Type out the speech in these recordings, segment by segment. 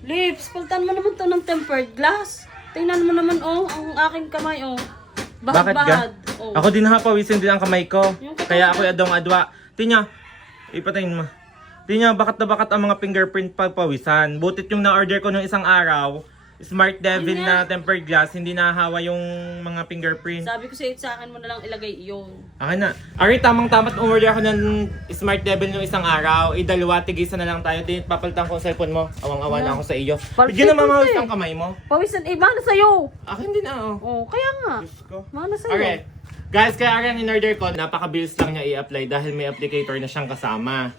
Lips, palitan mo naman to ng tempered glass. Tingnan mo naman, oh, ang aking kamay, oh. Bakit Bahad-bahad. ka? Oh. Ako din pawisin din ang kamay ko. Yung katawan Kaya ako na- adong adwa. Tinya, ipatayin mo. Tinya, bakat na bakat ang mga fingerprint pagpawisan. Butit yung na-order ko nung isang araw. Smart Devil Yun na tempered glass, hindi nahawa yung mga fingerprint. Sabi ko sa akin mo na lang ilagay iyon. Akin na. Ari, tamang-tamat umorder ako ng Smart Devil nung isang araw. Dalawa, tigisa na lang tayo. Din, papalitan ko ang cellphone mo. Awang-awa na ako sa iyo. Bigyan na mamawis ang kamay mo. Pawisan, mana sa'yo. Akin din na, oh. Oh, kaya nga. Diyos ko. Mana sa'yo. Alright. Guys, kaya ari ang in-order ko, napakabilis lang niya i-apply dahil may applicator na siyang kasama.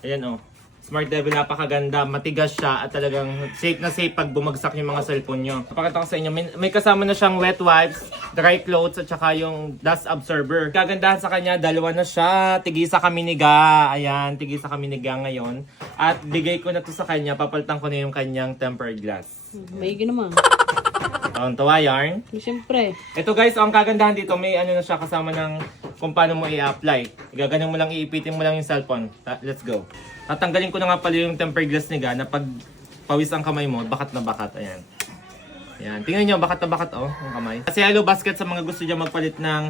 Ayan, oh. Smart Devil, napakaganda, matigas siya at talagang safe na safe pag bumagsak yung mga cellphone nyo. Napakita ko sa inyo, may kasama na siyang wet wipes, dry clothes at saka yung dust absorber. Kagandahan sa kanya, dalawa na siya, tigisa kami niga. Ayan, tigisa kami niga ngayon. At bigay ko na to sa kanya, papalitan ko na yung kanyang tempered glass. Maigi naman. Ang tawa yarn. Siyempre. Ito guys, ang kagandahan dito, may ano na siya kasama ng kung paano mo i-apply. Gaganon mo lang, iipitin mo lang yung cellphone. Let's go. Tatanggalin ko na nga pala yung tempered glass niga na pag pawis ang kamay mo, bakat na bakat. Ayan. Ayan. Tingnan nyo, bakat na bakat oh, ang kamay. Kasi Hello Basket sa mga gusto dyan magpalit ng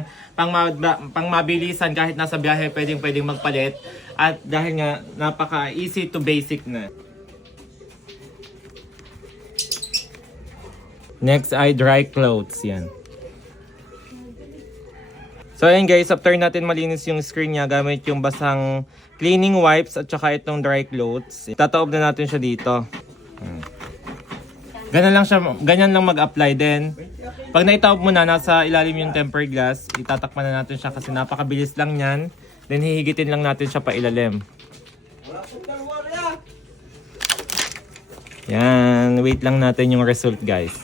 pang mabilisan kahit nasa biyahe, pwedeng magpalit. At dahil nga, napaka easy to basic na. Next ay dry clothes. Yan. So ayan guys, after natin malinis yung screen niya gamit yung basang cleaning wipes at saka itong dry clothes, tataob na natin siya dito. Ganyan lang mag-apply din. Pag naitaob mo na, nasa ilalim yung tempered glass, itatakpan na natin siya kasi napakabilis lang yan. Then hihigitin lang natin siya pa ilalim. Yan, wait lang natin yung result guys.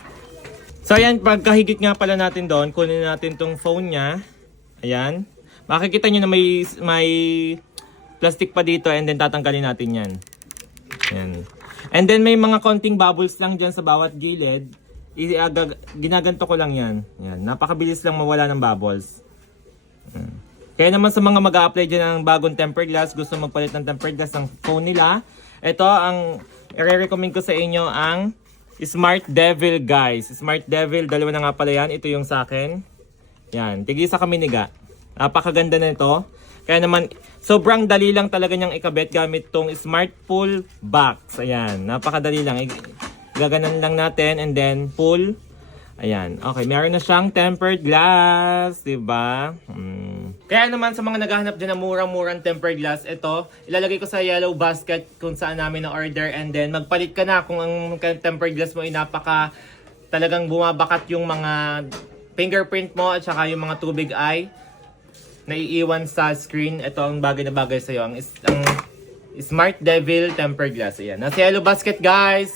So ayan, pagkahigit nga pala natin doon, kunin natin tong phone niya. Ayan. Makikita nyo na may plastic pa dito and then tatanggalin natin yan. Ayan. And then may mga konting bubbles lang dyan sa bawat gilid. Ginaganto ko lang yan. Ayan. Napakabilis lang mawala ng bubbles. Ayan. Kaya naman sa mga mag-a-apply dyan ng bagong tempered glass, gusto magpalit ng tempered glass ng phone nila, ito ang i-recommend ko sa inyo ang Smart Devil guys. Smart Devil, dalawa na nga pala yan. Ito yung sa akin. Yan, tigisa kami niga. Napakaganda na ito. Kaya naman, sobrang dali lang talaga niyang ikabit gamit tong Smart Pull Box. Ayan, napakadali lang. Gaganan lang natin and then pull. Ayan, okay, meron na siyang tempered glass, diba? Kaya naman sa mga naghahanap dyan ng murang-murang tempered glass, ito, ilalagay ko sa yellow basket kung saan namin na-order and then magpalit ka na kung ang tempered glass mo ay napaka talagang bumabakat yung mga fingerprint mo at saka yung mga tubig eye naiiwan sa screen. Ito ang bagay na bagay sa'yo. Ang Smart Devil tempered glass. Ayan. Nasa yellow basket guys.